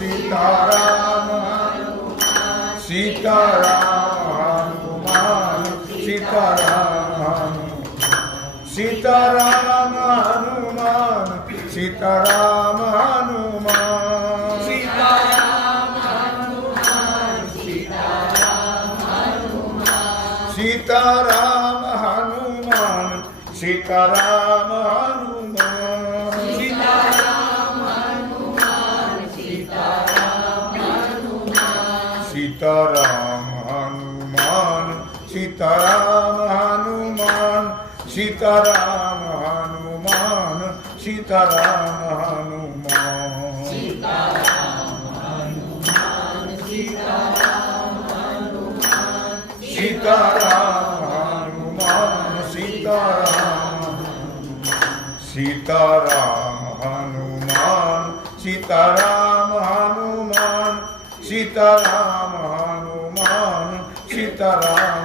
सीताराम हनुमान सीताराम हनुमान सीताराम हनुमान सीताराम हनुमान सीताराम हनुमान सीताराम हनुमान सीताराम সীতারাম হনুমান সীতারাম হনুমান সীতারাম হনুমান। সীতারাম হনুমান, সীতারাম সীতারাম হনুমান সীতারাম হনুমান সীতারাম হনুমান, সীতারাম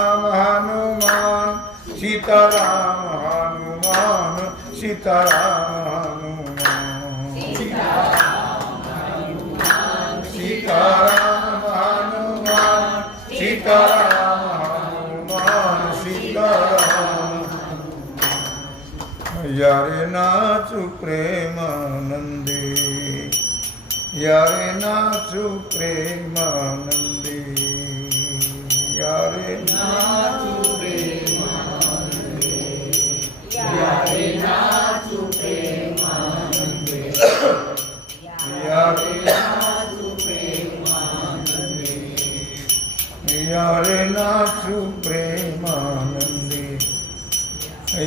सीताराम हनुमान सीताराम हनुमान सीताराम हनुमान सीताराम हनुमान सीताराम यारे नाचू प्रेमानंदी यारे नाचू प्रेमानंदी यारे नाचू યારે નાચું પ્રેમાનંદી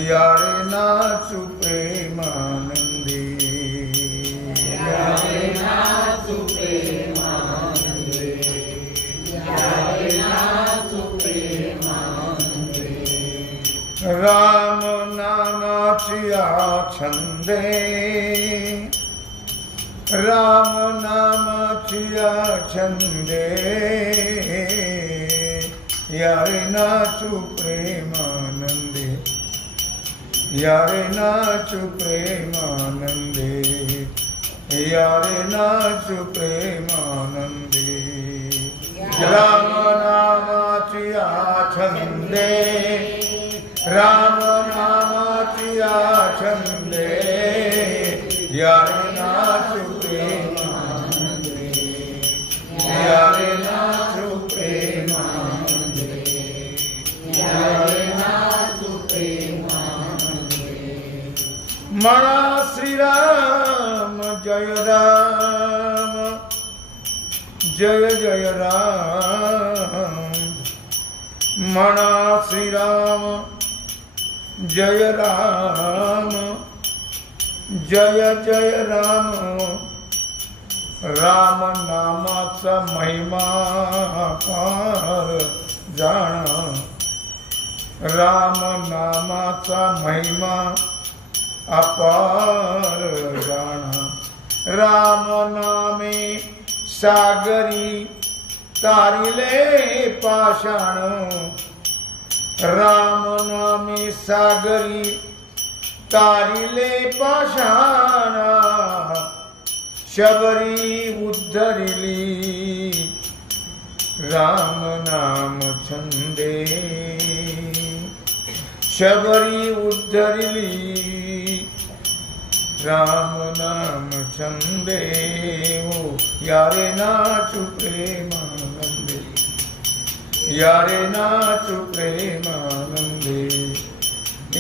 યારે નાચું પ્રેમાનંદી યારે નાચું પ્રેમાનંદી યારે નાચું પ્રેમાનંદી રામ प्रिया छन्दे राम नाम चिया छन्दे यारे नाचु प्रेमानन्दे यारे नाचु प्रेमानन्दे यारे नाचु प्रेमानन्दे राम नाम चिया छन्दे राम जय जय राम। मणा श्री राम जय राम। जय जय राम। राम नामाचा महिमा पार जाण। राम नामाचा महिमा अपार जाणा। राम नामे सागरी तारिले पाषाण। राम नामे सागरी तारिले पाषाण। शबरी उद्धरिली। राम नाम छंदे शबरी उद्धरली। राम नाम छंदे हो यारे नाचु प्रेमानंदे यारे नाचु प्रेमानंदे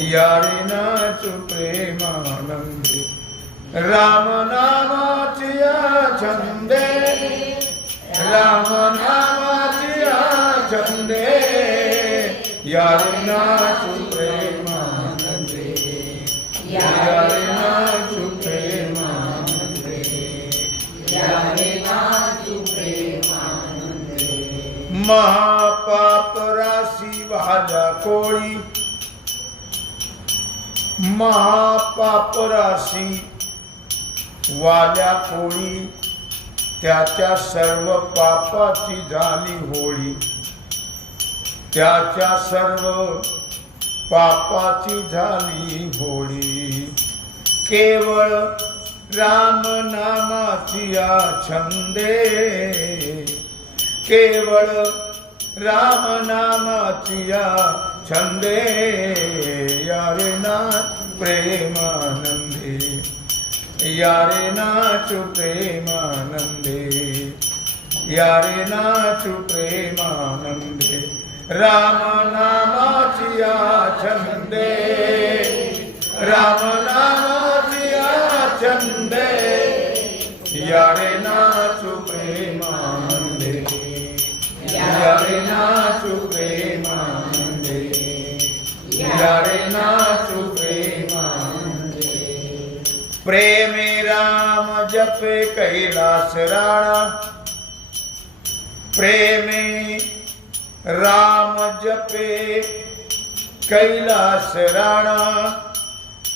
यारे नाचु प्रेमानंदे राम नामाचिया छंदे राम नामाचिया छंदे यारे नाचु महापाप राशि कोळी. महापाप राशी वाल्या कोळी. त्याच्या सर्व पापाची झाली होळी. त्याच्या सर्व पापाची झाली होळी. केवळ राम नामाची या छंदे केवळ राम नामाची या छंदे यारे नाच प्रेमानंदे, यारे नाचु प्रेमानंदे, यारे नाचु प्रेमानंदे, राम नामाची या छंदे, राम प्रेमे राम जपे कैलास राणा। प्रेमे राम जपे कैलास राणा।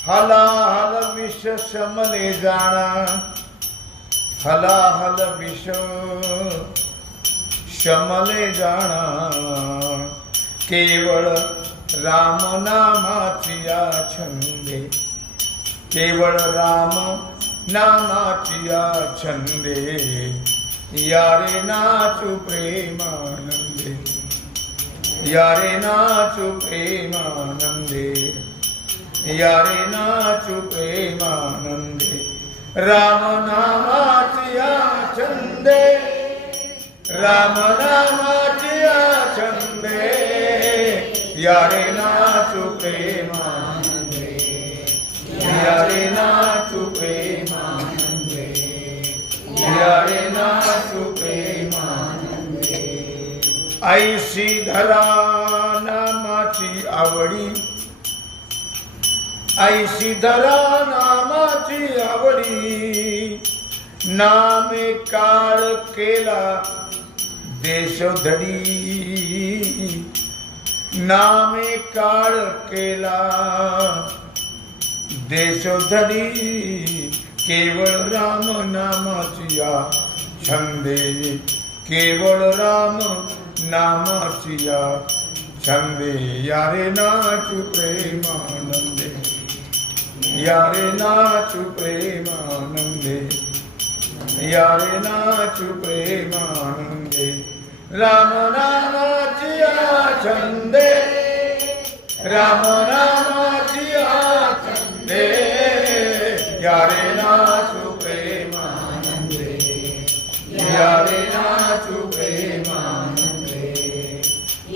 हला हल विष समले जाणा हला हल विष शमले केवळ राम नामाची या छंदे केवळ राम नामाची या छंदे यारे नाचू प्रेमानंदे यारे नाचू प्रेमानंदे यारे नाचू प्रेमानंदे राम नामाची या छंदे राम नामाची या छंदे यारे नाचू प्रेमानंदे। यारे नाचू प्रेमानंदे। यारे नाचू प्रेमानंदे। ऐसी धरा नामाची आवडी। ऐसी धरा नामाची आवडी। नामे काळ केला દેશો ધડી, નામે કાળ કેલા. દેશો ધડી, કેવળ રામ નામ સિયા. છંદે, કેવળ રામ નામ સિયા. છંદે, યારે નાચુ પ્રેમાનંદે. યારે નાચુ પ્રેમાનંદે. યારે નાચુ પ્રેમાનંદે. राम नामाची या छंदे राम नामाची या छंदे यारे नाचू प्रेमानंदे यारे नाचू प्रेमानंदे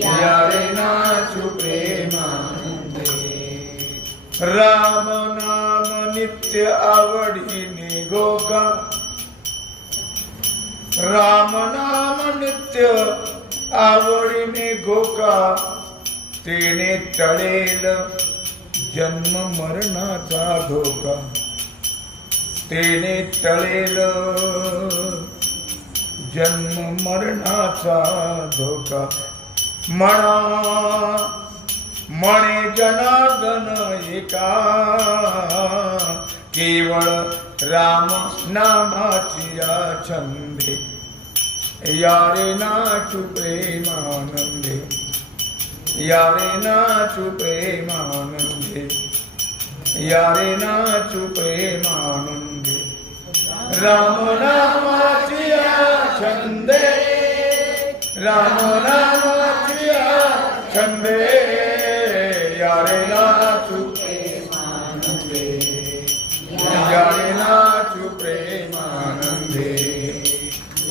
यारे नाचू प्रेमानंदे राम नाम नित्य आवडीने गोका राम नाम नित्य आवडीने गोका तेने टळेल जन्म मरणाचा धोका. तेने टळेल जन्म मरणाचा धोका. म्हणा म्हणे जनार्दन एका केवळ राम नामाची या छंदे. यारे नाचू प्रेमानंदे. यारे नाचू प्रेमानंदे. यारे नाचू प्रेमानंदे. राम नामाची या छंदे. राम नामाची छंदे. यारे नाचू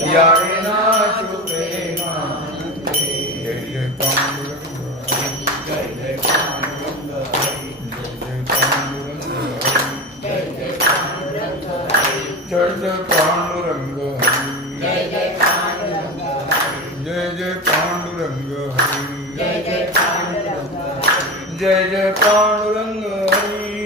ਯਾਰੇ ਨਾ ਚੁਪੇ ਮਾਨ ਤੇ ਜਿਹੜੇ ਪਾਣ ਰੰਗਾਈ ਜਿਹੜੇ ਪਾਣ ਰੰਗਾਈ ਜਿਹੜੇ ਪਾਣ ਰੰਗਾਈ ਜਿਹੜੇ ਪਾਣ ਰੰਗਾਈ ਜਿਹੜੇ ਪਾਣ ਰੰਗਾਈ ਜਿਹੜੇ ਪਾਣ ਰੰਗਾਈ ਜੈ ਜੈ ਪਾਣ ਰੰਗਾਈ ਜੈ ਜੈ ਪਾਣ ਰੰਗਾਈ ਜੈ ਜੈ ਪਾਣ ਰੰਗਾਈ